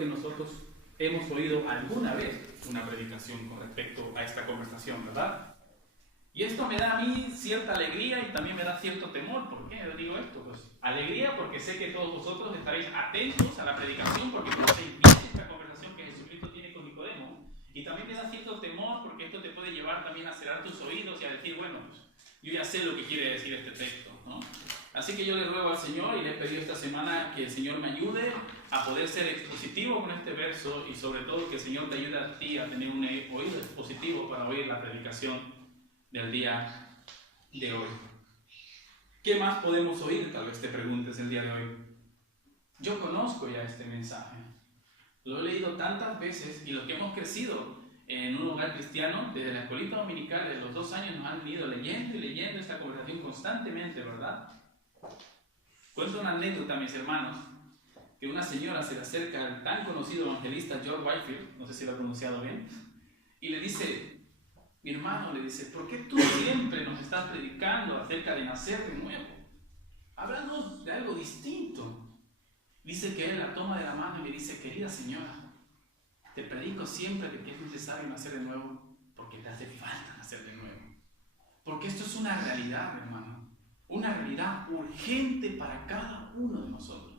que nosotros hemos oído alguna vez una predicación con respecto a esta conversación, ¿verdad? Y esto me da a mí cierta alegría y también me da cierto temor. ¿Por qué digo esto? Pues alegría porque sé que todos vosotros estaréis atentos a la predicación porque conocéis bien esta conversación que Jesucristo tiene con Nicodemo. Y también me da cierto temor porque esto te puede llevar también a cerrar tus oídos y a decir, bueno, pues yo ya sé lo que quiere decir este texto, ¿no? Así que yo le ruego al Señor y le he pedido esta semana que el Señor me ayude a poder ser expositivo con este verso y sobre todo que el Señor te ayude a ti a tener un oído expositivo para oír la predicación del día de hoy. ¿Qué más podemos oír? Tal vez te preguntes el día de hoy. Yo conozco ya este mensaje. Lo he leído tantas veces y los que hemos crecido en un hogar cristiano, desde la escuelita dominical, de los 2 años, nos han ido leyendo y leyendo esta conversación constantemente, ¿verdad? Cuento una anécdota, mis hermanos, que una señora se le acerca al tan conocido evangelista George Whitefield, no sé si lo he pronunciado bien, y le dice, mi hermano, le dice, ¿por qué tú siempre nos estás predicando acerca de nacer de nuevo? Háblanos de algo distinto. Dice que él la toma de la mano y le dice, querida señora, te predico siempre de que es necesario nacer de nuevo porque te hace falta nacer de nuevo. Porque esto es una realidad, hermano, una realidad urgente para cada uno de nosotros.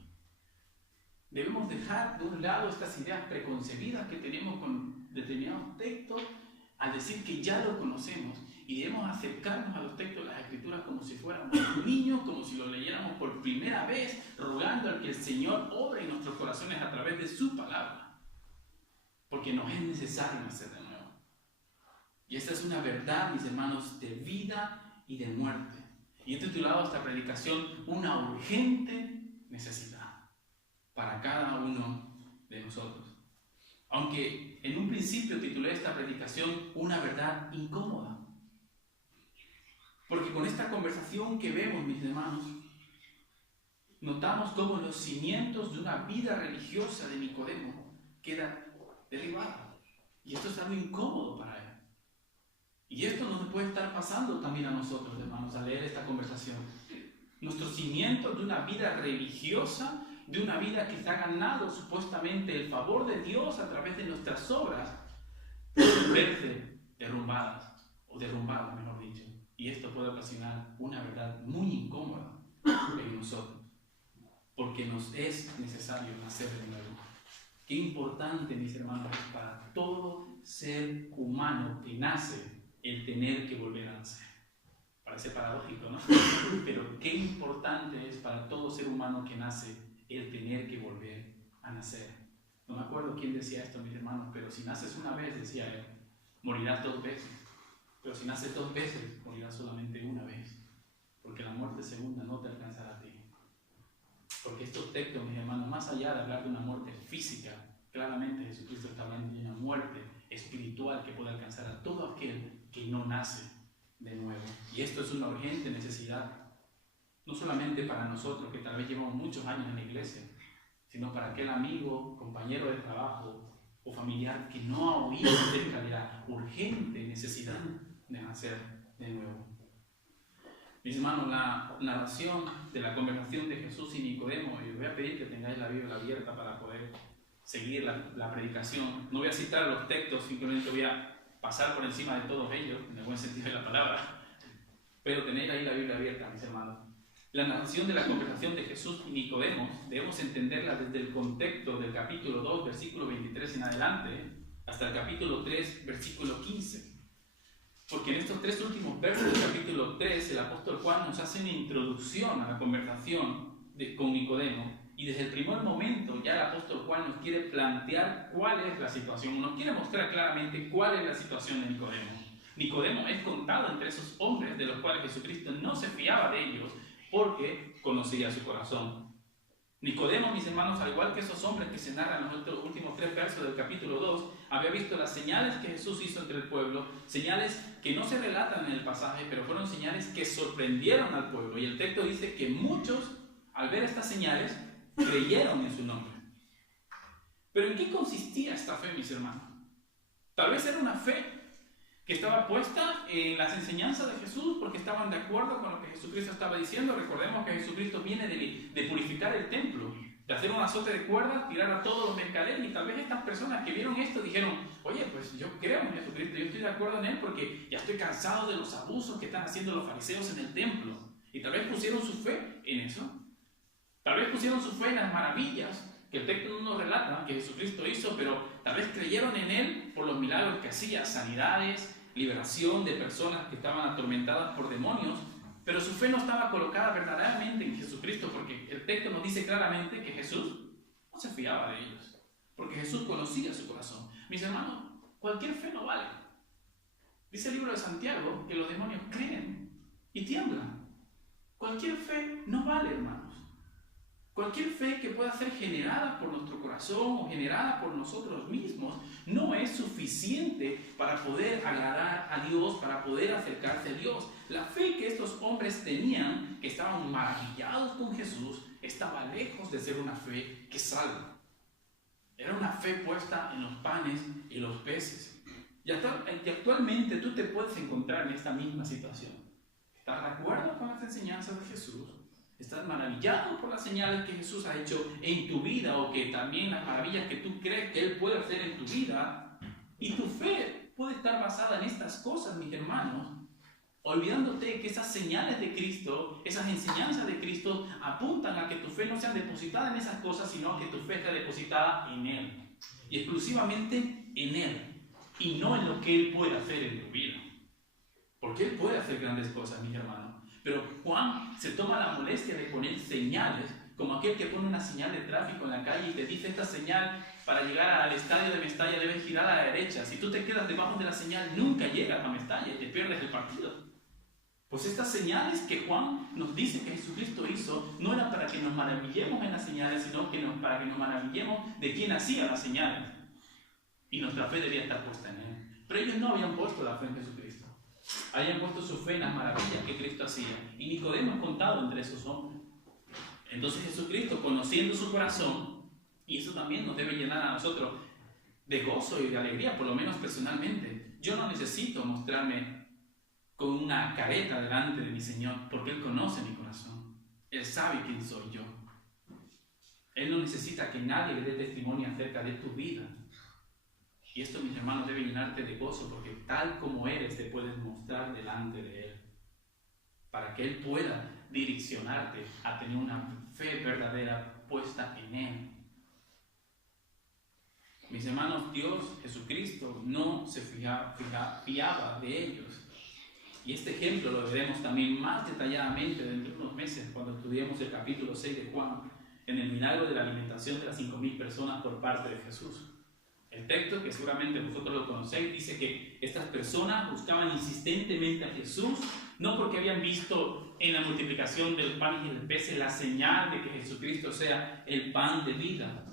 Debemos dejar de un lado estas ideas preconcebidas que tenemos con determinados textos al decir que ya lo conocemos y debemos acercarnos a los textos de las Escrituras como si fuéramos niños, como si los leyéramos por primera vez, rogando al que el Señor obre en nuestros corazones a través de su palabra. Porque nos es necesario nacer de nuevo. Y esta es una verdad, mis hermanos, de vida y de muerte. Y he titulado esta predicación una urgente necesidad para cada uno de nosotros. Aunque en un principio titulé esta predicación una verdad incómoda. Porque con esta conversación que vemos, mis hermanos, notamos cómo los cimientos de una vida religiosa de Nicodemo quedan derribados. Y esto es algo incómodo para él. Y esto nos puede estar pasando también a nosotros, hermanos, al leer esta conversación. Nuestros cimientos de una vida religiosa, de una vida que se ha ganado supuestamente el favor de Dios a través de nuestras obras, pueden verse derrumbadas, o derrumbadas, mejor dicho. Y esto puede ocasionar una verdad muy incómoda en nosotros, porque nos es necesario nacer de nuevo. Qué importante, mis hermanos, es para todo ser humano que nace el tener que volver a nacer. Parece paradójico, ¿no? Pero qué importante es para todo ser humano que nace el tener que volver a nacer. No me acuerdo quién decía esto, mis hermanos, pero si naces una vez, decía él, morirás 2 veces. Pero si naces 2 veces, morirás solamente una vez. Porque la muerte segunda no te alcanzará a ti. Porque estos textos, mis hermanos, más allá de hablar de una muerte física, claramente Jesucristo está hablando de una muerte espiritual que puede alcanzar a todo aquel que no nace de nuevo. Y esto es una urgente necesidad, no solamente para nosotros que tal vez llevamos muchos años en la iglesia, sino para aquel amigo, compañero de trabajo o familiar que no ha oído acerca de la urgente necesidad de nacer de nuevo. Mis hermanos, la narración de la conversación de Jesús y Nicodemo, y os voy a pedir que tengáis la Biblia abierta para poder seguir la predicación. No voy a citar los textos, simplemente voy a pasar por encima de todos ellos, en el buen sentido de la palabra, pero tenéis ahí la Biblia abierta, mis hermanos. La narración de la conversación de Jesús y Nicodemo debemos entenderla desde el contexto del capítulo 2, versículo 23 en adelante, hasta el capítulo 3, versículo 15. Porque en estos 3 últimos versos del capítulo 3, el apóstol Juan nos hace una introducción a la conversación con Nicodemo. Y desde el primer momento ya el apóstol Juan nos quiere plantear cuál es la situación, nos quiere mostrar claramente cuál es la situación de Nicodemo. Nicodemo es contado entre esos hombres de los cuales Jesucristo no se fiaba de ellos porque conocía su corazón. Nicodemo, mis hermanos, al igual que esos hombres que se narran en los últimos 3 versos del capítulo 2, había visto las señales que Jesús hizo entre el pueblo, señales que no se relatan en el pasaje, pero fueron señales que sorprendieron al pueblo. Y el texto dice que muchos, al ver estas señales, creyeron en su nombre. Pero ¿en qué consistía esta fe, mis hermanos? Tal vez era una fe que estaba puesta en las enseñanzas de Jesús porque estaban de acuerdo con lo que Jesucristo estaba diciendo. Recordemos que Jesucristo viene de purificar el templo, de hacer un azote de cuerdas, tirar a todos los mercaderes, y tal vez estas personas que vieron esto dijeron, oye, pues yo creo en Jesucristo, yo estoy de acuerdo en Él porque ya estoy cansado de los abusos que están haciendo los fariseos en el templo. Y tal vez pusieron su fe en eso. Tal vez pusieron su fe en las maravillas que el texto no nos relata que Jesucristo hizo, pero tal vez creyeron en Él por los milagros que hacía, sanidades, liberación de personas que estaban atormentadas por demonios, pero su fe no estaba colocada verdaderamente en Jesucristo, porque el texto nos dice claramente que Jesús no se fiaba de ellos, porque Jesús conocía su corazón. Mis hermanos, cualquier fe no vale. Dice el libro de Santiago que los demonios creen y tiemblan. Cualquier fe no vale, hermanos. Cualquier fe que pueda ser generada por nuestro corazón o generada por nosotros mismos no es suficiente para poder agradar a Dios, para poder acercarse a Dios. La fe que estos hombres tenían, que estaban maravillados con Jesús, estaba lejos de ser una fe que salva. Era una fe puesta en los panes y los peces. Y actualmente tú te puedes encontrar en esta misma situación. ¿Estás de acuerdo con las enseñanzas de Jesús? ¿Estás maravillado por las señales que Jesús ha hecho en tu vida, o que también las maravillas que tú crees que Él puede hacer en tu vida? Y tu fe puede estar basada en estas cosas, mis hermanos, olvidándote que esas señales de Cristo, esas enseñanzas de Cristo apuntan a que tu fe no sea depositada en esas cosas, sino que tu fe esté depositada en Él. Y exclusivamente en Él. Y no en lo que Él puede hacer en tu vida. Porque Él puede hacer grandes cosas, mis hermanos. Pero Juan se toma la molestia de poner señales, como aquel que pone una señal de tráfico en la calle y te dice: esta señal para llegar al estadio de Mestalla debes girar a la derecha. Si tú te quedas debajo de la señal, nunca llegas a Mestalla y te pierdes el partido. Pues estas señales que Juan nos dice que Jesucristo hizo no eran para que nos maravillemos en las señales, sino para que nos maravillemos de quién hacía las señales. Y nuestra fe debía estar puesta en Él. Pero ellos no habían puesto la fe en Jesucristo. Habían puesto su fe en las maravillas que Cristo hacía. Y Nicodemo es contado entre esos hombres. Entonces Jesucristo, conociendo su corazón, y eso también nos debe llenar a nosotros de gozo y de alegría, por lo menos personalmente. Yo no necesito mostrarme con una careta delante de mi Señor, porque Él conoce mi corazón. Él sabe quién soy yo. Él no necesita que nadie le dé testimonio acerca de tu vida. Y esto, mis hermanos, debe llenarte de gozo, porque tal como eres te puedes mostrar delante de Él, para que Él pueda direccionarte a tener una fe verdadera puesta en Él. Mis hermanos, Dios, Jesucristo, no se fiaba de ellos. Y este ejemplo lo veremos también más detalladamente dentro de unos meses, cuando estudiemos el capítulo 6 de Juan, en el milagro de la alimentación de las 5.000 personas por parte de Jesús. El texto, que seguramente vosotros lo conocéis, dice que estas personas buscaban insistentemente a Jesús, no porque habían visto en la multiplicación del pan y del pez la señal de que Jesucristo sea el pan de vida.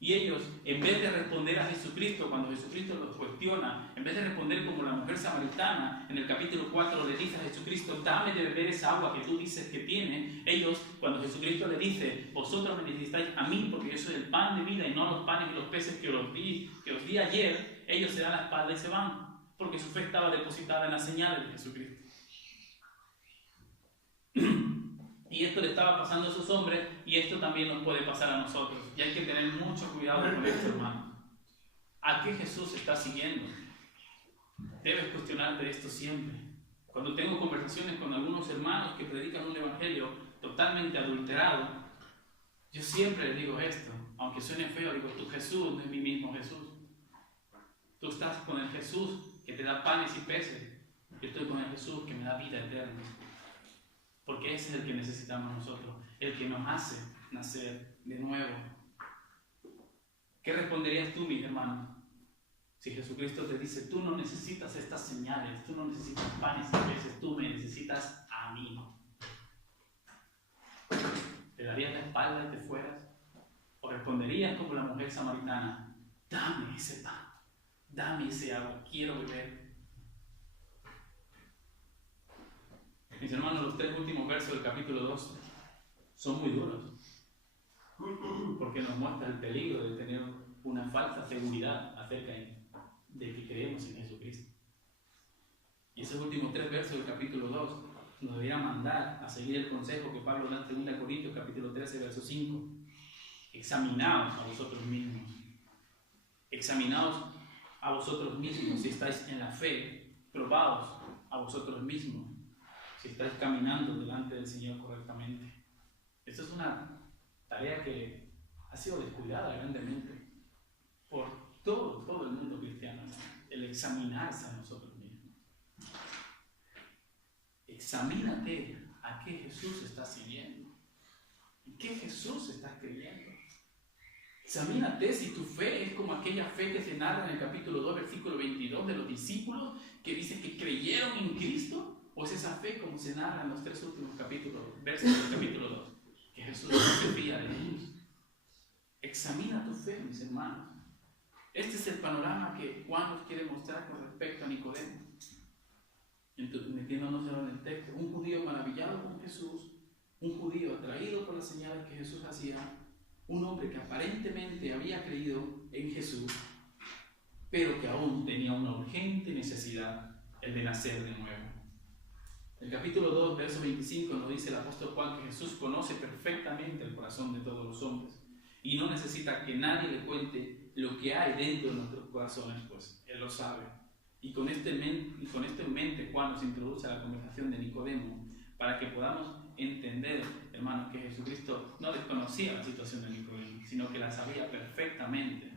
Y ellos, en vez de responder a Jesucristo cuando Jesucristo los cuestiona, en vez de responder como la mujer samaritana, en el capítulo 4 le dice a Jesucristo: dame de beber esa agua que tú dices que tiene. Ellos, cuando Jesucristo le dice: vosotros me necesitáis a mí porque yo soy el pan de vida y no los panes y los peces que os di ayer, ellos se dan la espalda y se van, porque su fe estaba depositada en las señales de Jesucristo. Y esto le estaba pasando a esos hombres, y esto también nos puede pasar a nosotros. Y hay que tener mucho cuidado con esto, hermano. ¿A qué Jesús está siguiendo? Debes cuestionarte esto siempre. Cuando tengo conversaciones con algunos hermanos que predican un evangelio totalmente adulterado, yo siempre les digo esto, aunque suene feo, digo: tu Jesús no es mi mismo Jesús. Tú estás con el Jesús que te da panes y peces. Yo estoy con el Jesús que me da vida eterna. Porque ese es el que necesitamos nosotros, el que nos hace nacer de nuevo. ¿Qué responderías tú, mis hermanos, si Jesucristo te dice: tú no necesitas estas señales, tú no necesitas panes y peces, tú me necesitas a mí? ¿Te darías la espalda y te fueras? ¿O responderías como la mujer samaritana: dame ese pan, dame ese agua, quiero beber? Mis hermanos, los 3 últimos versos del capítulo 2 son muy duros, porque nos muestra el peligro de tener una falsa seguridad acerca de que creemos en Jesucristo. Y esos últimos 3 versos del capítulo 2 nos deberían mandar a seguir el consejo que Pablo da en 2 Corintios capítulo 13, verso 5. examinaos a vosotros mismos. Examinaos a vosotros mismos si estáis en la fe, probaos a vosotros mismos si estáis caminando delante del Señor correctamente. Esto es una tarea que ha sido descuidada grandemente por todo el mundo cristiano, el examinarse a nosotros mismos. Examínate a qué Jesús estás siguiendo, en qué Jesús estás creyendo. Examínate si tu fe es como aquella fe que se narra en el capítulo 2, versículo 22 de los discípulos que dicen que creyeron en Cristo, o es esa fe como se narra en los 3 últimos versos del capítulo 2, que Jesús no se fía de ellos. Examina tu fe, mis hermanos. Este es el panorama que Juan nos quiere mostrar con respecto a Nicodemo. Metiéndonos en el texto, un judío maravillado con Jesús, un judío atraído por las señales que Jesús hacía, un hombre que aparentemente había creído en Jesús, pero que aún tenía una urgente necesidad, el de nacer de nuevo. El capítulo 2, verso 25 nos dice el apóstol Juan que Jesús conoce perfectamente el corazón de todos los hombres y no necesita que nadie le cuente lo que hay dentro de nuestros corazones, pues Él lo sabe. Y con esto en mente Juan nos introduce a la conversación de Nicodemo para que podamos entender, hermanos, que Jesucristo no desconocía la situación de Nicodemo, sino que la sabía perfectamente.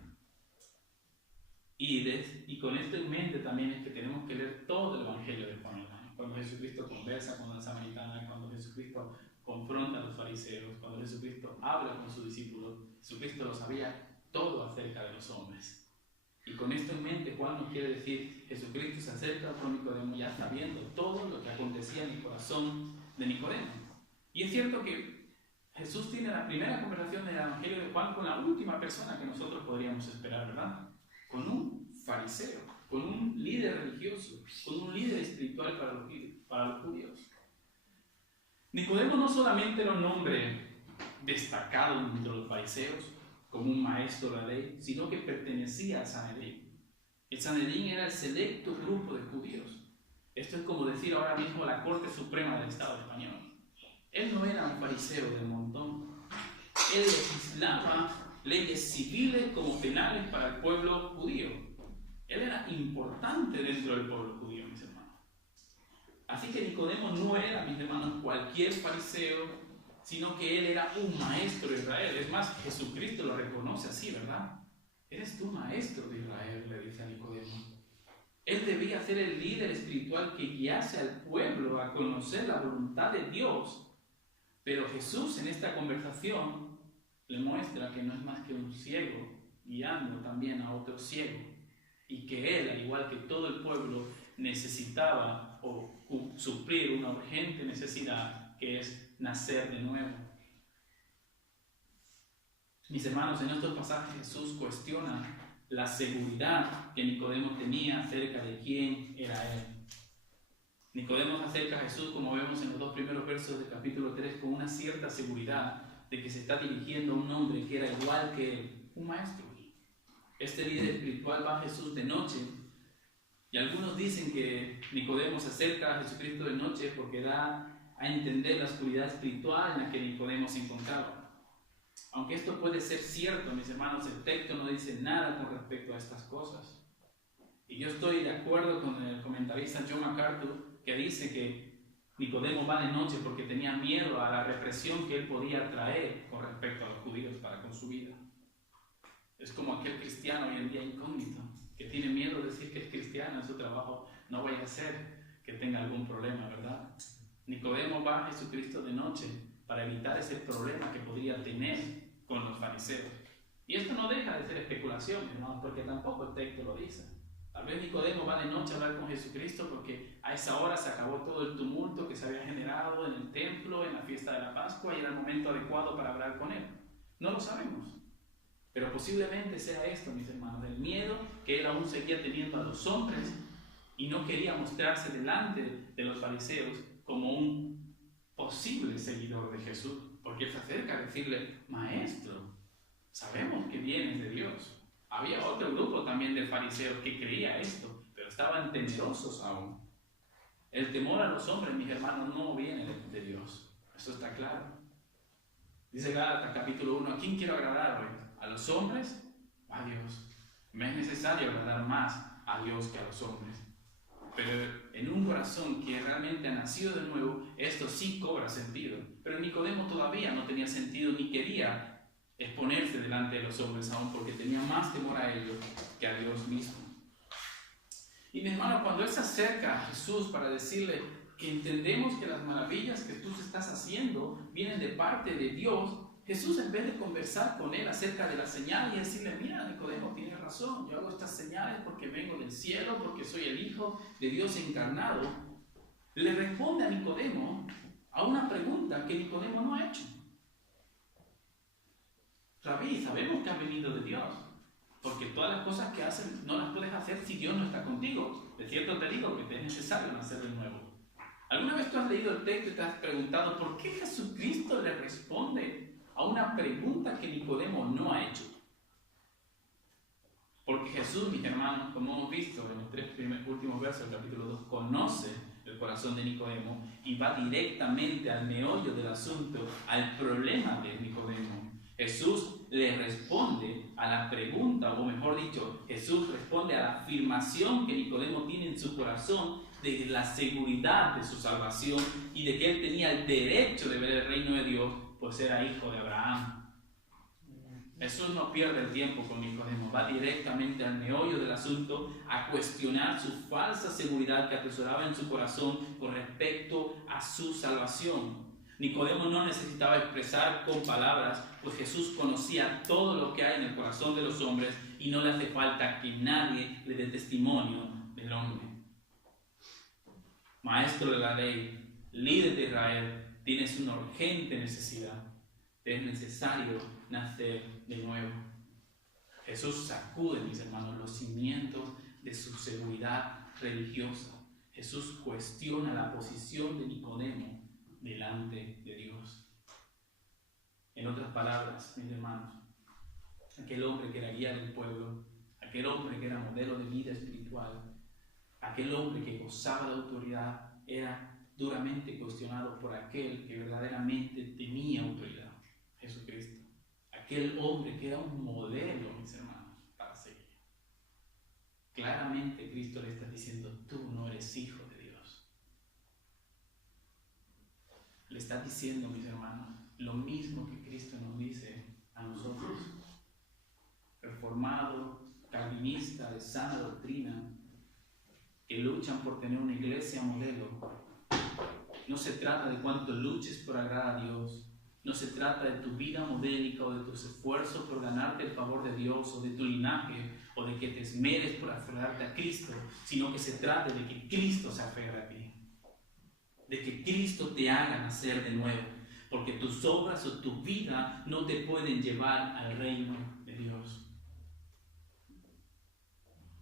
Y con esto en mente también es que tenemos que leer todo el Evangelio de Juan, hermanos. Cuando Jesucristo conversa con la samaritana, cuando Jesucristo confronta a los fariseos, cuando Jesucristo habla con sus discípulos, Jesucristo lo sabía todo acerca de los hombres. Y con esto en mente, Juan nos quiere decir, Jesucristo se acerca con Nicodemo ya sabiendo todo lo que acontecía en el corazón de Nicodemo. Y es cierto que Jesús tiene la primera conversación del Evangelio de Juan con la última persona que nosotros podríamos esperar, ¿verdad? Con un fariseo, con un líder religioso, con un líder espiritual para los judíos. Nicodemo no solamente era un hombre destacado entre los fariseos, como un maestro de la ley, sino que pertenecía al Sanedrín. El Sanedrín era el selecto grupo de judíos. Esto es como decir ahora mismo la Corte Suprema del Estado español. Él no era un fariseo del montón. Él legislaba leyes civiles como penales para el pueblo judío. Él era importante dentro del pueblo judío, mis hermanos. Así que Nicodemo no era, mis hermanos, cualquier fariseo, sino que él era un maestro de Israel. Es más, Jesucristo lo reconoce así, ¿verdad? Eres tu maestro de Israel, le dice a Nicodemo. Él debía ser el líder espiritual que guiase al pueblo a conocer la voluntad de Dios. Pero Jesús en esta conversación le muestra que no es más que un ciego guiando también a otro ciego. Y que él, al igual que todo el pueblo, necesitaba o suplir una urgente necesidad que es nacer de nuevo. Mis hermanos, en estos pasajes Jesús cuestiona la seguridad que Nicodemo tenía acerca de quién era él. Nicodemo se acerca a Jesús, como vemos en los 2 primeros versos del capítulo 3, con una cierta seguridad de que se está dirigiendo a un hombre que era igual que él, un maestro. Este líder espiritual va a Jesús de noche, y algunos dicen que Nicodemo se acerca a Jesucristo de noche porque da a entender la oscuridad espiritual en la que Nicodemo se encontraba. Aunque esto puede ser cierto, mis hermanos, el texto no dice nada con respecto a estas cosas. Y yo estoy de acuerdo con el comentarista John MacArthur, que dice que Nicodemo va de noche porque tenía miedo a la represión que él podía traer con respecto a los judíos para con su vida. Es como aquel cristiano hoy en día incógnito, que tiene miedo de decir que es cristiano en su trabajo, no vaya a ser que tenga algún problema, ¿verdad? Nicodemo va a Jesucristo de noche para evitar ese problema que podría tener con los fariseos. Y esto no deja de ser especulación, hermanos, porque tampoco el texto lo dice. Tal vez Nicodemo va de noche a hablar con Jesucristo porque a esa hora se acabó todo el tumulto que se había generado en el templo, en la fiesta de la Pascua, y era el momento adecuado para hablar con él. No lo sabemos. Pero posiblemente sea esto, mis hermanos, el miedo que él aún seguía teniendo a los hombres y no quería mostrarse delante de los fariseos como un posible seguidor de Jesús, porque él se acerca a decirle, maestro, sabemos que vienes de Dios. Había otro grupo también de fariseos que creía esto, pero estaban temerosos aún. El temor a los hombres, mis hermanos, no viene de Dios. Eso está claro. Dice Gálatas capítulo 1, ¿a quién quiero agradar hoy? ¿A los hombres o a Dios? Me es necesario agradar más a Dios que a los hombres. Pero en un corazón que realmente ha nacido de nuevo, esto sí cobra sentido. Pero Nicodemo todavía no tenía sentido ni quería exponerse delante de los hombres aún, porque tenía más temor a ellos que a Dios mismo. Y mi hermano, cuando él se acerca a Jesús para decirle que entendemos que las maravillas que tú estás haciendo vienen de parte de Dios, Jesús, en vez de conversar con él acerca de la señal y decirle, mira, Nicodemo, tienes razón, yo hago estas señales porque vengo del cielo, porque soy el Hijo de Dios encarnado, le responde a Nicodemo a una pregunta que Nicodemo no ha hecho. Rabí, sabemos que has venido de Dios, porque todas las cosas que hacen no las puedes hacer si Dios no está contigo. De cierto te digo que te es necesario nacer de nuevo. ¿Alguna vez tú has leído el texto y te has preguntado por qué Jesucristo le responde a una pregunta que Nicodemo no ha hecho? Porque Jesús, mis hermanos, como hemos visto en los 3 últimos versos del capítulo 2, conoce el corazón de Nicodemo y va directamente al meollo del asunto, al problema de Nicodemo. Jesús le responde a la pregunta, o mejor dicho, Jesús responde a la afirmación que Nicodemo tiene en su corazón de la seguridad de su salvación y de que él tenía el derecho de ver el reino de Dios, pues era hijo de Abraham. Jesús no pierde el tiempo con Nicodemo, va directamente al meollo del asunto a cuestionar su falsa seguridad que atesoraba en su corazón con respecto a su salvación. Nicodemo no necesitaba expresar con palabras, pues Jesús conocía todo lo que hay en el corazón de los hombres y no le hace falta que nadie le dé testimonio del hombre. Maestro de la ley, líder de Israel, tienes una urgente necesidad. Te es necesario nacer de nuevo. Jesús sacude, mis hermanos, los cimientos de su seguridad religiosa. Jesús cuestiona la posición de Nicodemo delante de Dios. En otras palabras, mis hermanos, aquel hombre que era guía del pueblo, aquel hombre que era modelo de vida espiritual, aquel hombre que gozaba de autoridad, era duramente cuestionado por aquel que verdaderamente tenía autoridad, Jesucristo. Aquel hombre que era un modelo, mis hermanos, para seguir. Claramente Cristo le está diciendo, tú no eres hijo de Dios. Le está diciendo, mis hermanos, lo mismo que Cristo nos dice a nosotros. Reformado, calvinista, de sana doctrina, que luchan por tener una iglesia modelo. No se trata de cuánto luches por agradar a Dios. No se trata de tu vida modélica o de tus esfuerzos por ganarte el favor de Dios o de tu linaje o de que te esmeres por aferrarte a Cristo, sino que se trata de que Cristo se aferre a ti. De que Cristo te haga nacer de nuevo. Porque tus obras o tu vida no te pueden llevar al reino de Dios.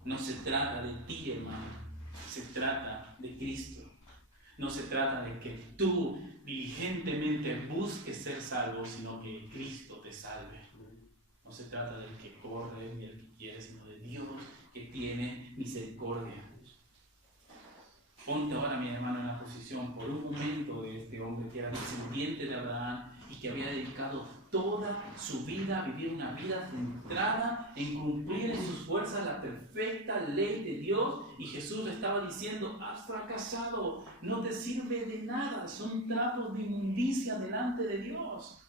No se trata de ti, hermano. Se trata de Cristo. No se trata de que tú diligentemente busques ser salvo, sino que Cristo te salve. No se trata del que corre y el que quiere, sino de Dios que tiene misericordia. Ponte ahora, mi hermano, en la posición por un momento de este hombre que era descendiente de Abraham y que había dedicado toda su vida a vivir una vida centrada en cumplir en sus fuerzas la perfecta ley de Dios, y Jesús le estaba diciendo, has fracasado, no te sirve de nada, son trapos de inmundicia delante de Dios.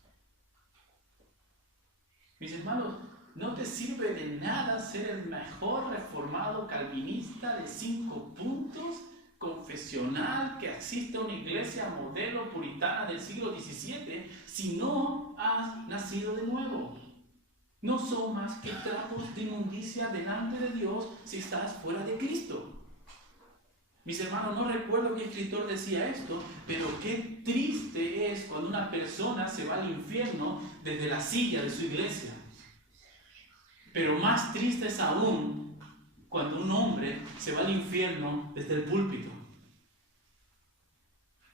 Mis hermanos, no te sirve de nada ser el mejor reformado calvinista de 5 puntos, confesional, que asiste a una iglesia modelo puritana del siglo XVII, si no has nacido de nuevo. No son más que trapos de inmundicia delante de Dios si estás fuera de Cristo. Mis hermanos, no recuerdo qué escritor decía esto, pero qué triste es cuando una persona se va al infierno desde la silla de su iglesia. Pero más triste es aún cuando un hombre se va al infierno desde el púlpito.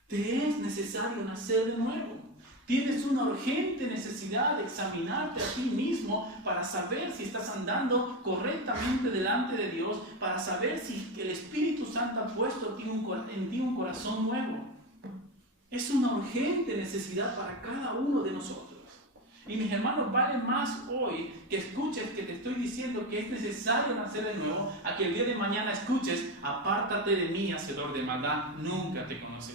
Te es necesario nacer de nuevo. Tienes una urgente necesidad de examinarte a ti mismo para saber si estás andando correctamente delante de Dios, para saber si el Espíritu Santo ha puesto en ti un corazón nuevo. Es una urgente necesidad para cada uno de nosotros. Y mis hermanos, vale más hoy que escuches que te estoy diciendo que es necesario nacer de nuevo, a que el día de mañana escuches, apártate de mí, hacedor de maldad, nunca te conocí.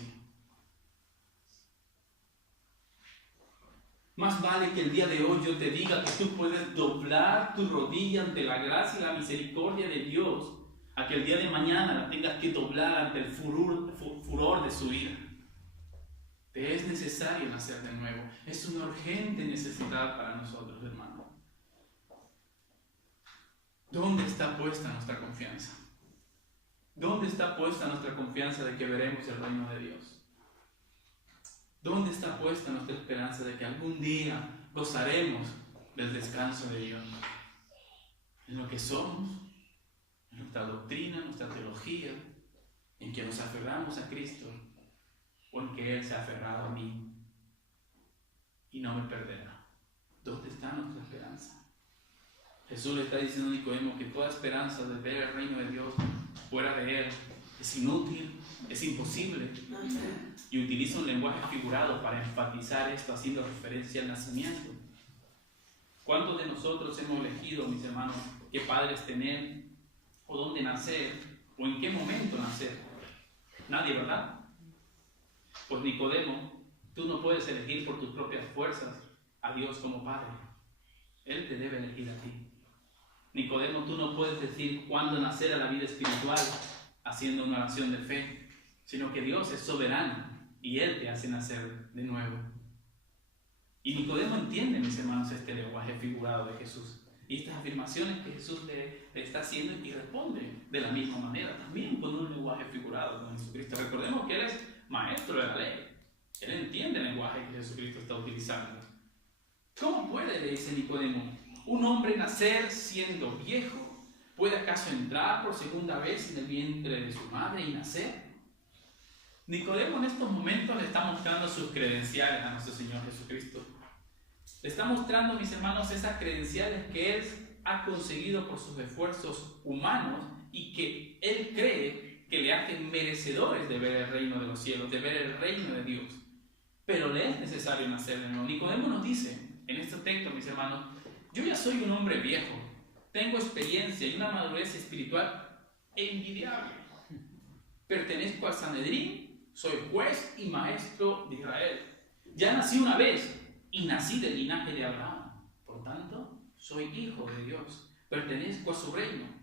Más vale que el día de hoy yo te diga que tú puedes doblar tu rodilla ante la gracia y la misericordia de Dios, a que el día de mañana la tengas que doblar ante el furor de su ira. Te es necesario nacer de nuevo. Es una urgente necesidad para nosotros, hermano. ¿Dónde está puesta nuestra confianza? ¿Dónde está puesta nuestra confianza de que veremos el reino de Dios? ¿Dónde está puesta nuestra esperanza de que algún día gozaremos del descanso de Dios? En lo que somos, en nuestra doctrina, nuestra teología, en que nos aferramos a Cristo, o en que Él se ha aferrado a mí y no me perderá. ¿Dónde está nuestra esperanza? Jesús le está diciendo a Nicodemo que toda esperanza de ver el reino de Dios fuera de Él es inútil, es imposible. Y utiliza un lenguaje figurado para enfatizar esto, haciendo referencia al nacimiento. ¿Cuántos de nosotros hemos elegido, mis hermanos, qué padres tener, o dónde nacer, o en qué momento nacer? Nadie, ¿verdad? Pues Nicodemo, tú no puedes elegir por tus propias fuerzas a Dios como Padre. Él te debe elegir a ti. Nicodemo, tú no puedes decir cuándo nacer a la vida espiritual haciendo una oración de fe, sino que Dios es soberano y Él te hace nacer de nuevo. Y Nicodemo entiende, mis hermanos, este lenguaje figurado de Jesús y estas afirmaciones que Jesús le está haciendo, y responde de la misma manera, también con un lenguaje figurado con Jesucristo. Recordemos que Él es maestro de la ley. Él entiende el lenguaje que Jesucristo está utilizando. ¿Cómo puede, le dice Nicodemo, un hombre nacer siendo viejo? ¿Puede acaso entrar por segunda vez en el vientre de su madre y nacer? Nicodemo en estos momentos le está mostrando sus credenciales a nuestro Señor Jesucristo. Le está mostrando, mis hermanos, esas credenciales que Él ha conseguido por sus esfuerzos humanos y que Él cree que le hacen merecedores de ver el reino de los cielos, de ver el reino de Dios. Pero le es necesario nacer de nuevo. Nicodemo nos dice en este texto, mis hermanos, yo ya soy un hombre viejo, tengo experiencia y una madurez espiritual envidiable. Pertenezco al Sanedrín, soy juez y maestro de Israel. Ya nací una vez y nací del linaje de Abraham. Por tanto, soy hijo de Dios, pertenezco a su reino.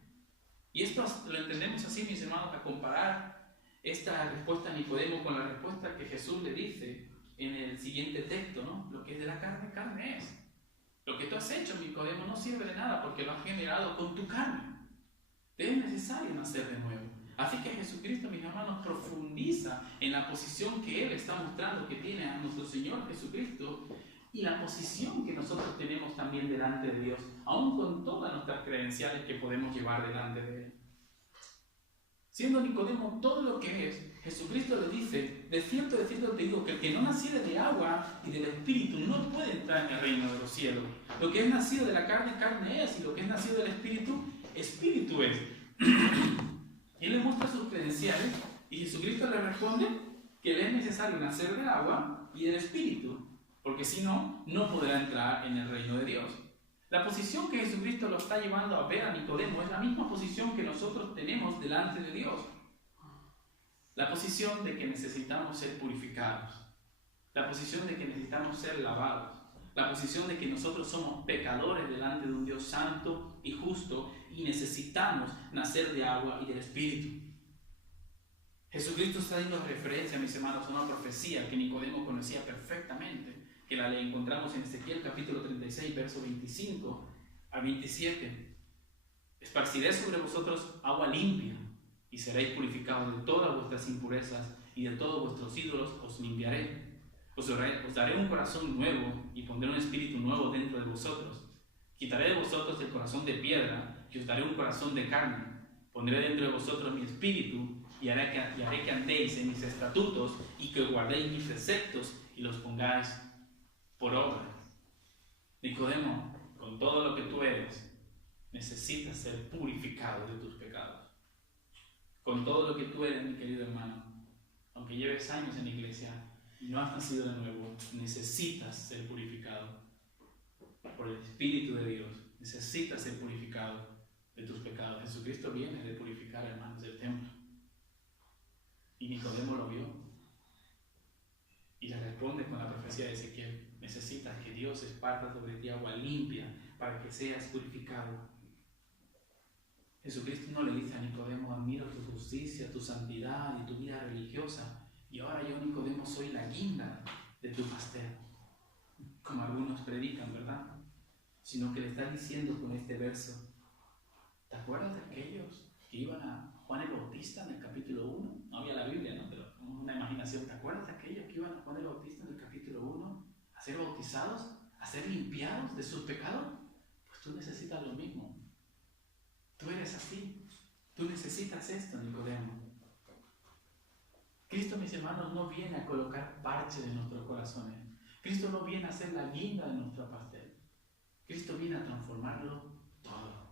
Y esto lo entendemos así, mis hermanos, a comparar esta respuesta a Nicodemo con la respuesta que Jesús le dice en el siguiente texto, ¿no? Lo que es de la carne, carne es. Lo que tú has hecho, Nicodemo, no sirve de nada porque lo has generado con tu carne. Te es necesario nacer de nuevo. Así que Jesucristo, mis hermanos, profundiza en la posición que Él está mostrando que tiene a nuestro Señor Jesucristo y la posición que nosotros tenemos también delante de Dios, aun con todas nuestras credenciales que podemos llevar delante de Él. Siendo Nicodemo todo lo que es, Jesucristo le dice, de cierto te digo, que el que no naciere de agua y del Espíritu no puede entrar en el reino de los cielos. Lo que es nacido de la carne, carne es, y lo que es nacido del Espíritu, Espíritu es. Y Él le muestra sus credenciales, y Jesucristo le responde que le es necesario nacer del agua y del Espíritu, porque si no, no podrá entrar en el reino de Dios. La posición que Jesucristo lo está llevando a ver a Nicodemo es la misma posición que nosotros tenemos delante de Dios. La posición de que necesitamos ser purificados. La posición de que necesitamos ser lavados. La posición de que nosotros somos pecadores delante de un Dios santo y justo y necesitamos nacer de agua y del Espíritu. Jesucristo está dando referencia, mis hermanos, a una profecía que Nicodemo conocía perfectamente, que la encontramos en Ezequiel capítulo 36, verso 25 al 27. Esparciré sobre vosotros agua limpia y seréis purificados de todas vuestras impurezas y de todos vuestros ídolos os limpiaré. Os daré un corazón nuevo y pondré un espíritu nuevo dentro de vosotros. Quitaré de vosotros el corazón de piedra y os daré un corazón de carne. Pondré dentro de vosotros mi espíritu y haré que andéis en mis estatutos y que guardéis mis preceptos y los pongáis por obra. Nicodemo, con todo lo que tú eres, necesitas ser purificado de tus pecados. Con todo lo que tú eres, mi querido hermano, aunque lleves años en la iglesia y no has nacido de nuevo, necesitas ser purificado. por el Espíritu de Dios. Necesitas ser purificado de tus pecados. Jesucristo viene de purificar, hermanos, del templo. Y Nicodemo lo vio. Y le responde con la profecía de Ezequiel: necesitas que Dios esparta sobre ti agua limpia para que seas purificado. Jesucristo no le dice a Nicodemo: admiro tu justicia, tu santidad y tu vida religiosa, y ahora yo, Nicodemo, soy la guinda de tu pastel, como algunos predican, ¿verdad? Sino que le está diciendo con este verso: ¿te acuerdas de aquellos que iban a Juan el Bautista en el capítulo 1? No había la Biblia, ¿no? Pero como una imaginación. ¿Te acuerdas de aquellos que iban a Juan el Bautista en el capítulo 1 a ser bautizados, a ser limpiados de sus pecados? Pues tú necesitas lo mismo. Tú eres así. Tú necesitas esto, Nicodemo. Cristo, mis hermanos, no viene a colocar parche de nuestros corazones. Cristo no viene a ser la guinda de nuestro pastel. Cristo viene a transformarlo todo.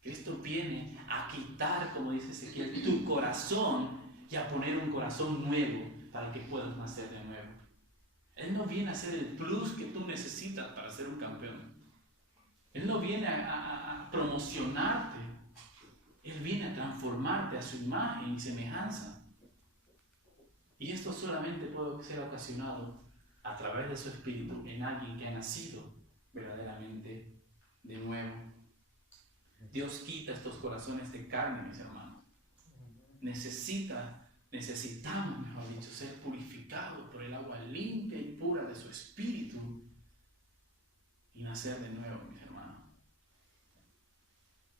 Cristo viene a quitar, como dice Ezequiel, tu corazón y a poner un corazón nuevo para que puedas nacer de nuevo. Él no viene a ser el plus que tú necesitas para ser un campeón. Él no viene a promocionarte. Él viene a transformarte a su imagen y semejanza. Y esto solamente puede ser ocasionado a través de su Espíritu en alguien que ha nacido verdaderamente de nuevo. Dios quita estos corazones de carne, mis hermanos. Necesitamos, mejor dicho, ser purificados por el agua limpia y pura de su Espíritu y nacer de nuevo, mis hermanos.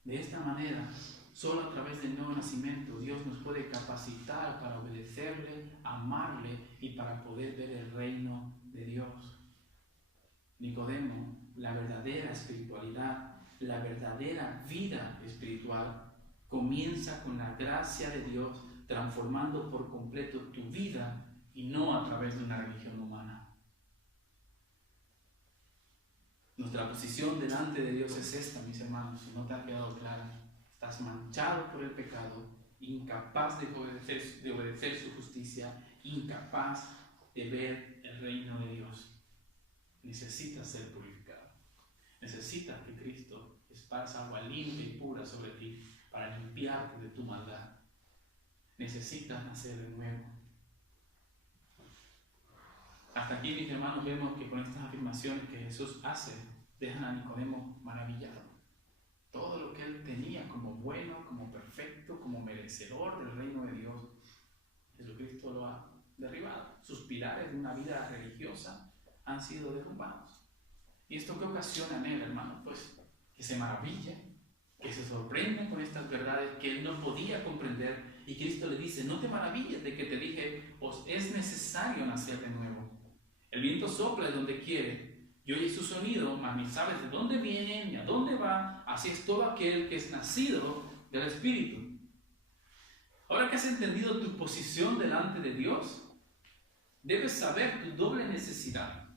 De esta manera, solo a través del nuevo nacimiento, Dios nos puede capacitar para obedecerle, amarle y para poder ver el reino de Dios. Nicodemo, la verdadera espiritualidad, la verdadera vida espiritual comienza con la gracia de Dios transformando por completo tu vida y no a través de una religión humana. Nuestra posición delante de Dios es esta, mis hermanos, si no te ha quedado clara. Estás manchado por el pecado, incapaz de obedecer su justicia, incapaz de ver el reino de Dios. Necesitas ser purificado. Necesitas que Cristo esparza agua limpia y pura sobre ti para limpiarte de tu maldad. Necesitas nacer de nuevo. Hasta aquí, mis hermanos, vemos que con estas afirmaciones que Jesús hace, dejan a Nicodemo maravillado. Todo lo que él tenía como bueno, como perfecto, como merecedor del reino de Dios, Jesucristo lo ha derribado. Sus pilares de una vida religiosa han sido derrumbados. ¿Y esto qué ocasiona en él, hermano? Pues que se maravilla, que se sorprende con estas verdades que él no podía comprender. Y Cristo le dice: no te maravilles de que te dije, os es necesario nacer de nuevo. El viento sopla de donde quiere y oye su sonido, mas ni sabes de dónde viene ni a dónde va. Así es todo aquel que es nacido del Espíritu. Ahora que has entendido tu posición delante de Dios, debes saber tu doble necesidad.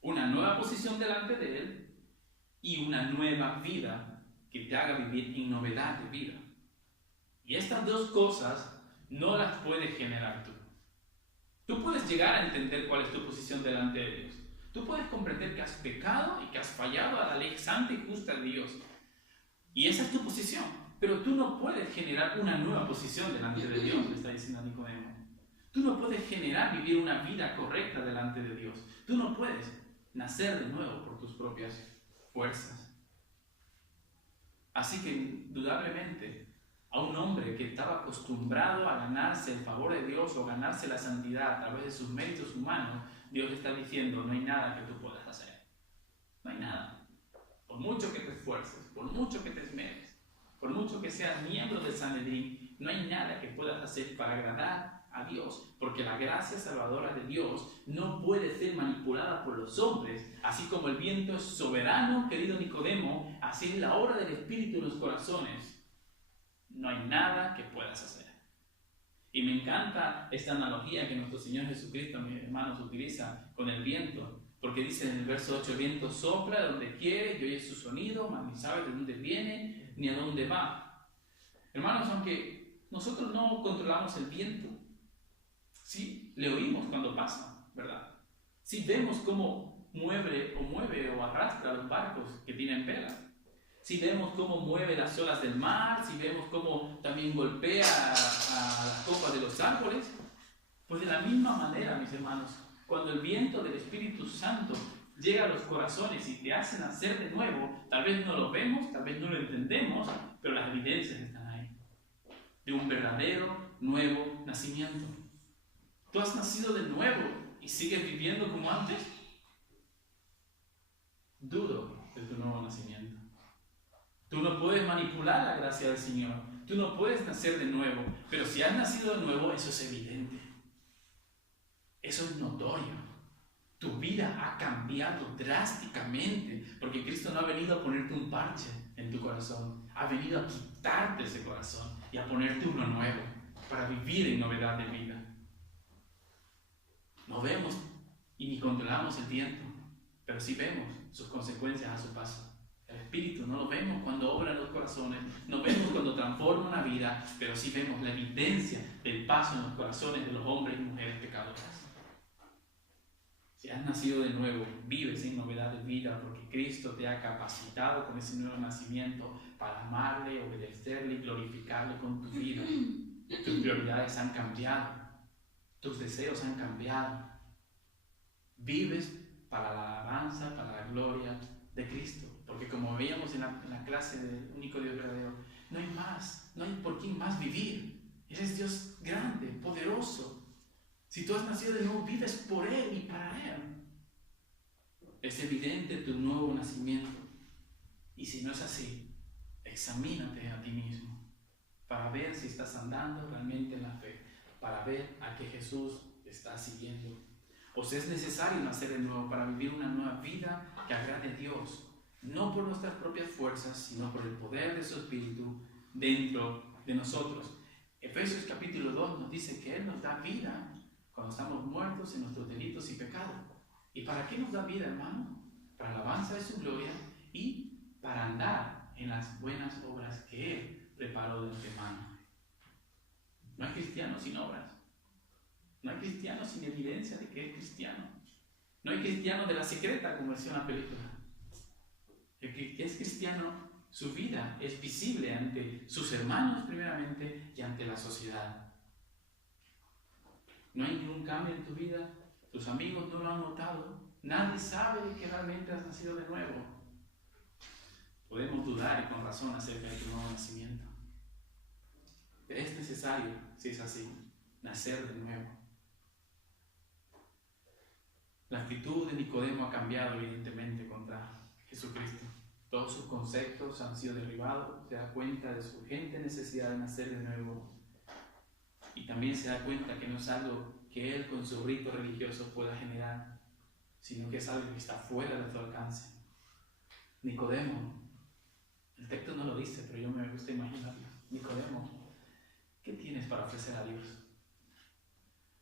Una nueva posición delante de Él y una nueva vida que te haga vivir en novedad de vida. Y estas dos cosas no las puedes generar tú. Tú puedes llegar a entender cuál es tu posición delante de Dios. Tú puedes comprender que has pecado y que has fallado a la ley santa y justa de Dios. Y esa es tu posición. Pero tú no puedes generar una nueva posición delante de Dios, le está diciendo a Nicodemo. Tú no puedes generar vivir una vida correcta delante de Dios. Tú no puedes nacer de nuevo por tus propias fuerzas. Así que indudablemente a un hombre que estaba acostumbrado a ganarse el favor de Dios o ganarse la santidad a través de sus méritos humanos, Dios le está diciendo: no hay nada que tú puedas hacer. No hay nada. Por mucho que te esfuerces, por mucho que te esmeres, por mucho que seas miembro del Sanedrín, no hay nada que puedas hacer para agradar a Dios, porque la gracia salvadora de Dios no puede ser manipulada por los hombres. Así como el viento es soberano, querido Nicodemo, así es la obra del Espíritu en los corazones. No hay nada que puedas hacer. Y me encanta esta analogía que nuestro Señor Jesucristo, mis hermanos, utiliza con el viento, porque dice en el verso 8: el viento sopla de donde quiere y oye su sonido, mas ni sabe de dónde viene ni a dónde va. Hermanos, aunque nosotros no controlamos el viento, sí le oímos cuando pasa, ¿verdad? Sí vemos cómo mueve o arrastra los barcos que tienen vela, si vemos cómo mueve las olas del mar, si vemos cómo también golpea a las copas de los árboles, pues de la misma manera, mis hermanos, cuando el viento del Espíritu Santo llega a los corazones y te hace nacer de nuevo, tal vez no lo vemos, tal vez no lo entendemos, pero las evidencias están ahí, de un verdadero nuevo nacimiento. ¿Tú has nacido de nuevo y sigues viviendo como antes? Dudo de tu nuevo nacimiento. Tú no puedes manipular la gracia del Señor. Tú no puedes nacer de nuevo. Pero si has nacido de nuevo, eso es evidente. Eso es notorio. Tu vida ha cambiado drásticamente. Porque Cristo no ha venido a ponerte un parche en tu corazón. Ha venido a quitarte ese corazón y a ponerte uno nuevo para vivir en novedad de vida. No vemos y ni controlamos el viento, pero sí vemos sus consecuencias a su paso. El Espíritu no lo vemos cuando obra en los corazones, no vemos cuando transforma una vida, pero sí vemos la evidencia del paso en los corazones de los hombres y mujeres pecadoras. Si has nacido de nuevo, vives en novedad de vida porque Cristo te ha capacitado con ese nuevo nacimiento para amarle, obedecerle y glorificarle con tu vida. Tus prioridades han cambiado, tus deseos han cambiado. Vives para la alabanza, para la gloria de Cristo. Porque como veíamos en la clase del único Dios verdadero, no hay más, no hay por quién más vivir. Eres Dios grande, poderoso. Si tú has nacido de nuevo, vives por Él y para Él. Es evidente tu nuevo nacimiento. Y si no es así, examínate a ti mismo para ver si estás andando realmente en la fe, para ver a qué Jesús estás siguiendo. O si es necesario nacer de nuevo para vivir una nueva vida que agrade a Dios. No por nuestras propias fuerzas, sino por el poder de su Espíritu dentro de nosotros. Efesios capítulo 2 nos dice que Él nos da vida cuando estamos muertos en nuestros delitos y pecados. ¿Y para qué nos da vida, hermano? Para la alabanza de su gloria y para andar en las buenas obras que Él preparó de antemano. No hay cristiano sin obras. No hay cristiano sin evidencia de que es cristiano. No hay cristiano de la secreta, como decía una película. El que es cristiano, su vida es visible ante sus hermanos primeramente y ante la sociedad. No hay ningún cambio en tu vida, tus amigos no lo han notado, nadie sabe que realmente has nacido de nuevo. Podemos dudar y con razón acerca de tu nuevo nacimiento. Pero es necesario, si es así, nacer de nuevo. La actitud de Nicodemo ha cambiado evidentemente contra Jesucristo. Todos sus conceptos han sido derribados, se da cuenta de su urgente necesidad de nacer de nuevo y también se da cuenta que no es algo que él con su rito religioso pueda generar, sino que es algo que está fuera de su alcance. Nicodemo, el texto no lo dice, pero yo me gusta imaginarlo. Nicodemo, ¿qué tienes para ofrecer a Dios?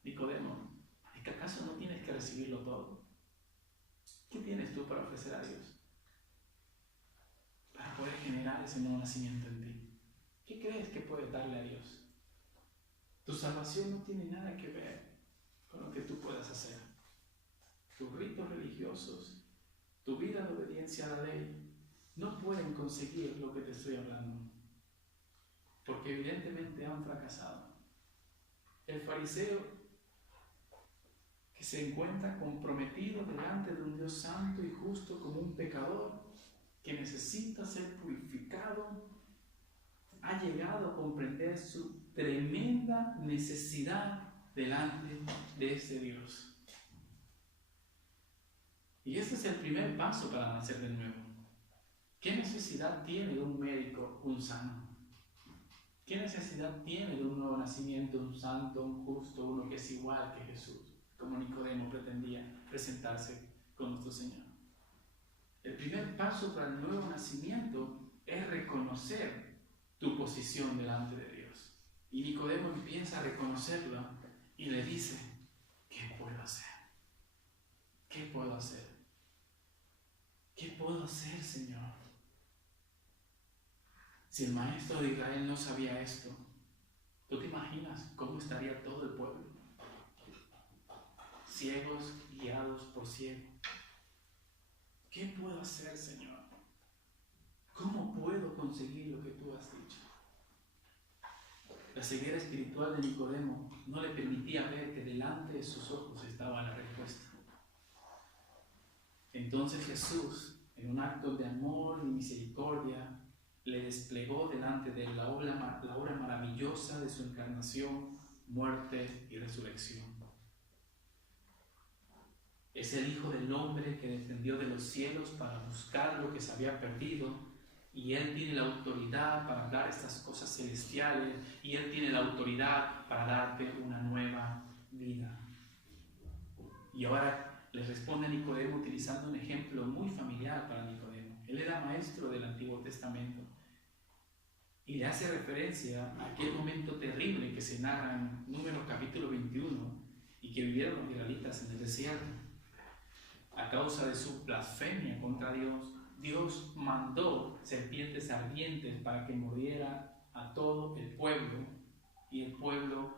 Nicodemo, ¿es que acaso no tienes que recibirlo todo? ¿Qué tienes tú para ofrecer a Dios? Para poder generar ese nuevo nacimiento en ti. ¿Qué crees que puedes darle a Dios? Tu salvación no tiene nada que ver con lo que tú puedas hacer. Tus ritos religiosos, tu vida de obediencia a la ley, no pueden conseguir lo que te estoy hablando. Porque evidentemente han fracasado. El fariseo que se encuentra comprometido delante de un Dios santo y justo como un pecador, que necesita ser purificado, ha llegado a comprender su tremenda necesidad delante de ese Dios. Y este es el primer paso para nacer de nuevo. ¿Qué necesidad tiene de un médico un sano? ¿Qué necesidad tiene de un nuevo nacimiento, un santo, un justo, uno que es igual que Jesús, como Nicodemo pretendía presentarse con nuestro Señor? El primer paso para el nuevo nacimiento es reconocer tu posición delante de Dios. Y Nicodemo empieza a reconocerlo y le dice, ¿qué puedo hacer? ¿Qué puedo hacer? ¿Qué puedo hacer, Señor? Si el maestro de Israel no sabía esto, ¿tú te imaginas cómo estaría todo el pueblo? Ciegos guiados por ciegos. ¿qué puedo hacer, Señor? ¿Cómo puedo conseguir lo que tú has dicho? La ceguera espiritual de Nicodemo no le permitía ver que delante de sus ojos estaba la respuesta. Entonces Jesús, en un acto de amor y misericordia, le desplegó delante de él la obra maravillosa de su encarnación, muerte y resurrección. Es el Hijo del Hombre que descendió de los cielos para buscar lo que se había perdido, y Él tiene la autoridad para dar estas cosas celestiales, y Él tiene la autoridad para darte una nueva vida. Y ahora le responde a Nicodemo utilizando un ejemplo muy familiar para Nicodemo. Él era maestro del Antiguo Testamento y le hace referencia a aquel momento terrible que se narra en Números capítulo 21 y que vivieron los israelitas en el desierto. A causa de su blasfemia contra Dios, Dios mandó serpientes ardientes para que muriera a todo el pueblo, y el pueblo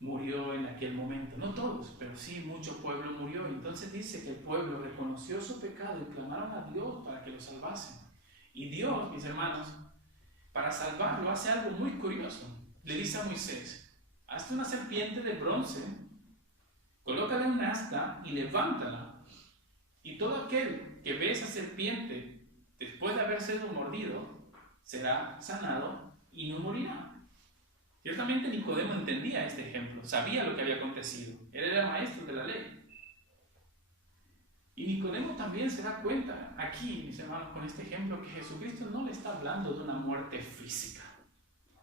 murió en aquel momento. No todos, pero sí mucho pueblo murió. Entonces dice que el pueblo reconoció su pecado y clamaron a Dios para que lo salvase. Y Dios, mis hermanos, para salvarlo hace algo muy curioso. Le dice a Moisés: hazte una serpiente de bronce, colócala en un asta y levántala. Y todo aquel que ve esa serpiente después de haber sido mordido será sanado y no morirá. Ciertamente Nicodemo entendía este ejemplo, sabía lo que había acontecido. Él era maestro de la ley. Y Nicodemo también se da cuenta aquí, mis hermanos, con este ejemplo, que Jesucristo no le está hablando de una muerte física.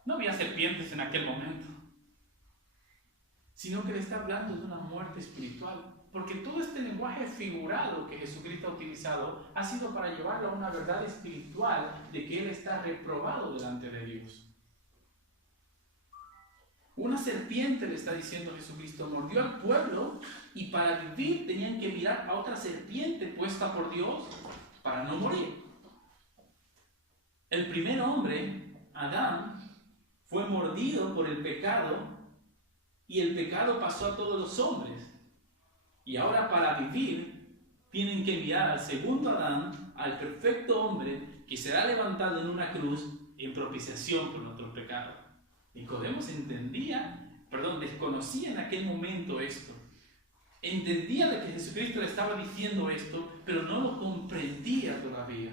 No había serpientes en aquel momento, sino que le está hablando de una muerte espiritual. Porque todo este lenguaje figurado que Jesucristo ha utilizado ha sido para llevarlo a una verdad espiritual de que Él está reprobado delante de Dios. Una serpiente, le está diciendo Jesucristo, mordió al pueblo, y para vivir tenían que mirar a otra serpiente puesta por Dios para no morir. El primer hombre, Adán, fue mordido por el pecado, y el pecado pasó a todos los hombres. Y ahora para vivir tienen que mirar al segundo Adán, al perfecto hombre que será levantado en una cruz en propiciación por nuestros pecados. Nicodemo desconocía en aquel momento esto. Entendía de que Jesucristo le estaba diciendo esto, pero no lo comprendía todavía.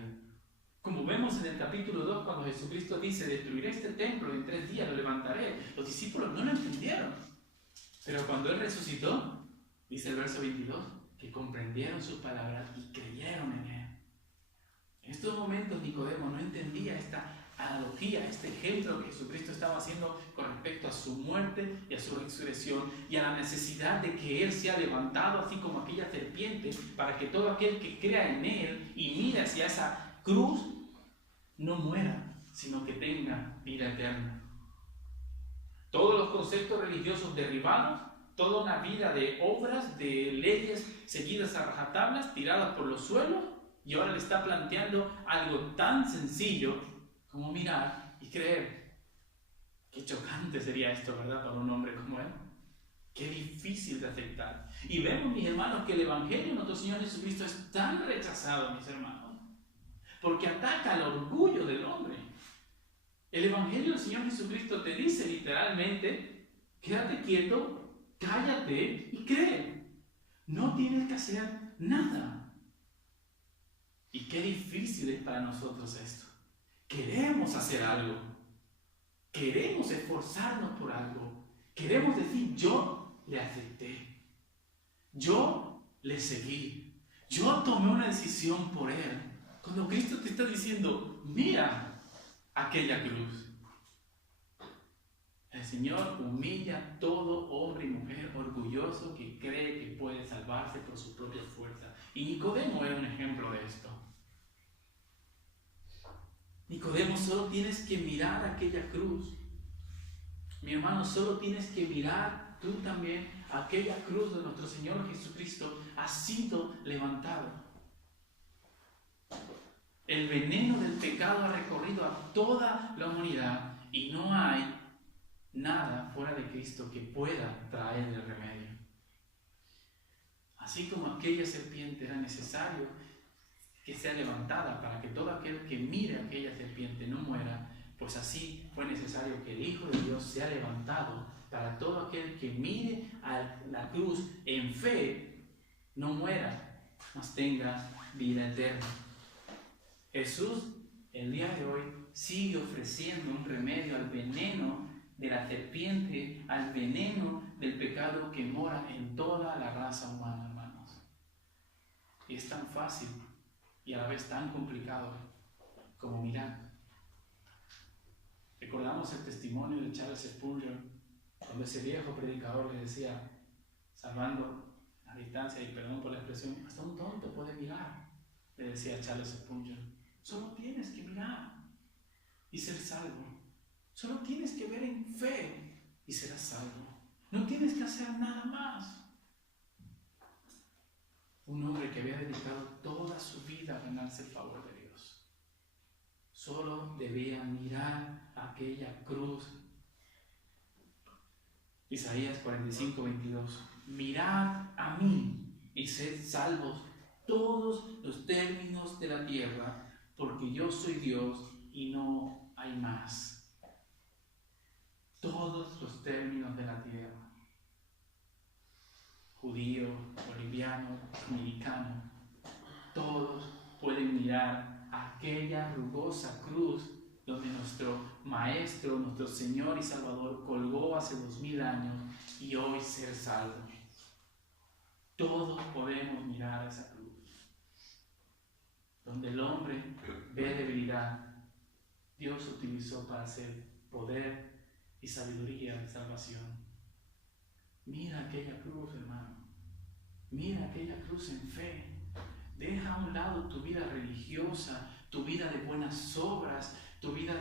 Como vemos en el capítulo 2, cuando Jesucristo dice: destruiré este templo, en 3 días lo levantaré. Los discípulos no lo entendieron. Pero cuando Él resucitó, dice el verso 22, que comprendieron sus palabras y creyeron en Él. En estos momentos Nicodemo no entendía esta analogía, este ejemplo que Jesucristo estaba haciendo con respecto a su muerte y a su resurrección, y a la necesidad de que Él sea levantado así como aquella serpiente, para que todo aquel que crea en Él y mire hacia esa cruz no muera, sino que tenga vida eterna. Todos los conceptos religiosos derribados, toda una vida de obras, de leyes seguidas a rajatablas, tiradas por los suelos, y ahora le está planteando algo tan sencillo como mirar y creer. Qué chocante sería esto, ¿verdad?, para un hombre como él. Qué difícil de aceptar. Y vemos, mis hermanos, que el Evangelio de nuestro Señor Jesucristo es tan rechazado, mis hermanos, porque ataca al orgullo del hombre. El Evangelio del Señor Jesucristo te dice literalmente: quédate quieto, cállate y cree. No tienes que hacer nada. Y qué difícil es para nosotros esto. Queremos hacer algo. Queremos esforzarnos por algo. Queremos decir: yo le acepté. Yo le seguí. Yo tomé una decisión por Él. Cuando Cristo te está diciendo: mira aquella cruz. El Señor humilla a todo hombre y mujer orgulloso que cree que puede salvarse por su propia fuerza. Y Nicodemo era un ejemplo de esto. Nicodemo, solo tienes que mirar aquella cruz. Mi hermano, solo tienes que mirar tú también aquella cruz de nuestro Señor Jesucristo. Ha sido levantado. El veneno del pecado ha recorrido a toda la humanidad y no hay nada fuera de Cristo que pueda traer el remedio. Así como aquella serpiente era necesario que sea levantada para que todo aquel que mire a aquella serpiente no muera, pues así fue necesario que el Hijo de Dios sea levantado para todo aquel que mire a la cruz en fe no muera, mas tenga vida eterna. Jesús el día de hoy sigue ofreciendo un remedio al veneno de la serpiente, al veneno del pecado que mora en toda la raza humana, hermanos. Y es tan fácil y a la vez tan complicado como mirar. Recordamos el testimonio de Charles Spurgeon, cuando ese viejo predicador le decía, salvando la distancia y perdón por la expresión, hasta un tonto puede mirar, le decía Charles Spurgeon. Solo tienes que mirar y ser salvo. Solo tienes que ver en fe y serás salvo. No tienes que hacer nada más. Un hombre que había dedicado toda su vida a ganarse el favor de Dios. Solo debía mirar aquella cruz. Isaías 45:22. Mirad a mí y sed salvos todos los términos de la tierra, porque yo soy Dios y no hay más. Todos los términos de la tierra. Judío, boliviano, americano, todos pueden mirar aquella rugosa cruz donde nuestro Maestro, nuestro Señor y Salvador colgó hace 2000 años y hoy ser salvo. Todos podemos mirar a esa cruz. Donde el hombre ve debilidad, Dios utilizó para hacer poder y sabiduría de salvación. Mira aquella cruz, hermano. Mira aquella cruz en fe. Deja a un lado tu vida religiosa, tu vida de buenas obras, tu vida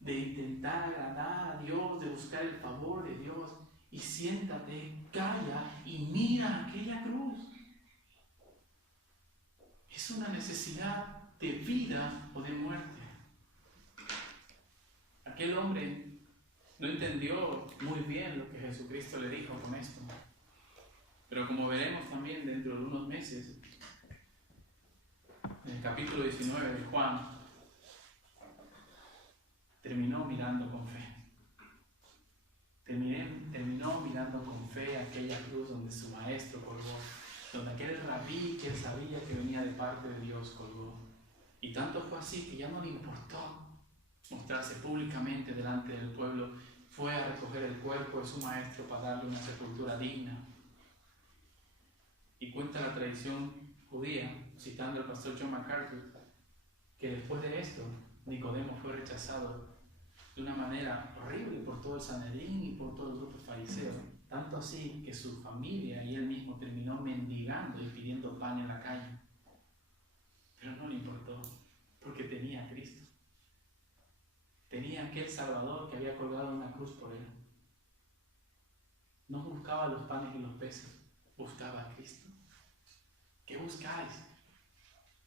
de intentar agradar a Dios, de buscar el favor de Dios. Y siéntate, calla y mira aquella cruz. Es una necesidad de vida o de muerte. Aquel hombre no entendió muy bien lo que Jesucristo le dijo con esto. Pero como veremos también dentro de unos meses, en el capítulo 19 de Juan, terminó mirando con fe. Terminó mirando con fe aquella cruz donde su maestro colgó, donde aquel rabí que él sabía que venía de parte de Dios colgó. Y tanto fue así que ya no le importó mostrarse públicamente delante del pueblo. Fue a recoger el cuerpo de su maestro para darle una sepultura digna. Y cuenta la tradición judía, citando al pastor John MacArthur, que después de esto, Nicodemo fue rechazado de una manera horrible por todo el Sanedrín y por todo el grupo fariseo. Tanto así que su familia y él mismo terminó mendigando y pidiendo pan en la calle. Pero no le importó, porque tenía a Cristo. Tenía aquel Salvador que había colgado una cruz por él. No buscaba los panes y los peces, buscaba a Cristo. ¿Qué buscáis?,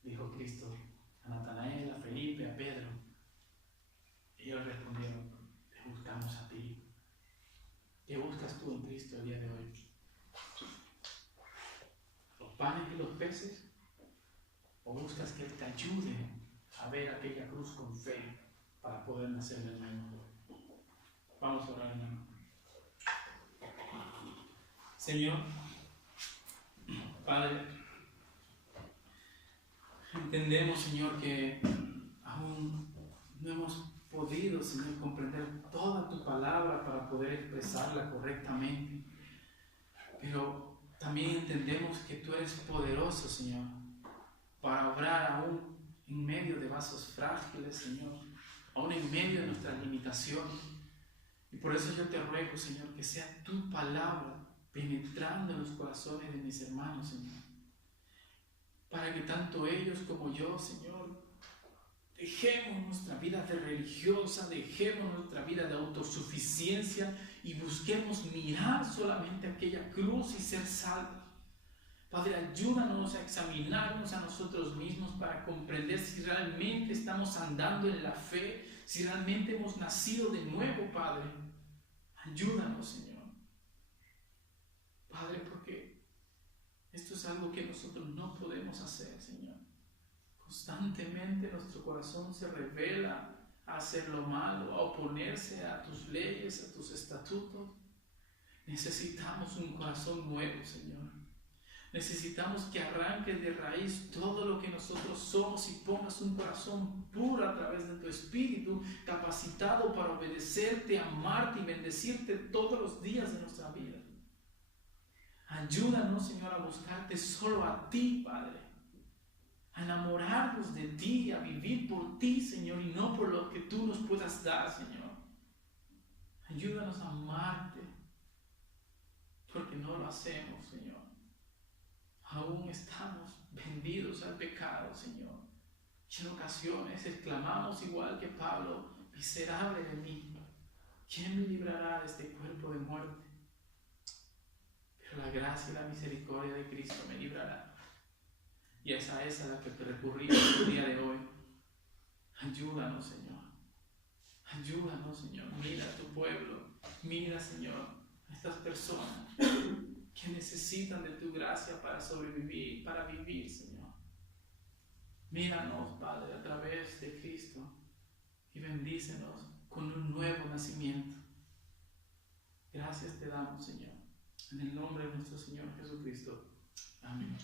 dijo Cristo a Natanael, a Felipe, a Pedro. Y ellos respondieron, te buscamos a ti. ¿Qué buscas tú en Cristo el día de hoy? ¿Los panes y los peces? ¿O buscas que Él te ayude a ver aquella cruz con fe para poder nacer de nuevo? Vamos a orar, hermano. Señor, Padre, entendemos, Señor, que aún no hemos podido, Señor, comprender toda tu palabra para poder expresarla correctamente. Pero también entendemos que tú eres poderoso, Señor, para obrar aún en medio de vasos frágiles, Señor, aún en medio de nuestras limitaciones. Y por eso yo te ruego, Señor, que sea tu palabra penetrando en los corazones de mis hermanos, Señor, para que tanto ellos como yo, Señor, dejemos nuestra vida de religiosa, dejemos nuestra vida de autosuficiencia y busquemos mirar solamente aquella cruz y ser salvos. Padre, ayúdanos a examinarnos a nosotros mismos para comprender si realmente estamos andando en la fe, si realmente hemos nacido de nuevo, Padre. Ayúdanos, Señor. Padre, porque esto es algo que nosotros no podemos hacer, Señor. Constantemente nuestro corazón se revela a hacer lo malo, a oponerse a tus leyes, a tus estatutos. Necesitamos un corazón nuevo, Señor. Necesitamos que arranques de raíz todo lo que nosotros somos y pongas un corazón puro a través de tu Espíritu, capacitado para obedecerte, amarte y bendecirte todos los días de nuestra vida. Ayúdanos, Señor, a buscarte solo a ti, Padre. A enamorarnos de ti, a vivir por ti, Señor, y no por lo que tú nos puedas dar, Señor. Ayúdanos a amarte, porque no lo hacemos, Señor. Aún estamos vendidos al pecado, Señor. Y en ocasiones exclamamos igual que Pablo: miserable de mí, ¿quién me librará de este cuerpo de muerte? Pero la gracia y la misericordia de Cristo me librará. Y esa es a la que recurrimos el día de hoy. Ayúdanos, Señor. Ayúdanos, Señor. Mira a tu pueblo. Mira, Señor, a estas personas que necesitan de tu gracia para sobrevivir, para vivir, Señor. Míranos, Padre, a través de Cristo y bendícenos con un nuevo nacimiento. Gracias te damos, Señor, en el nombre de nuestro Señor Jesucristo. Amén.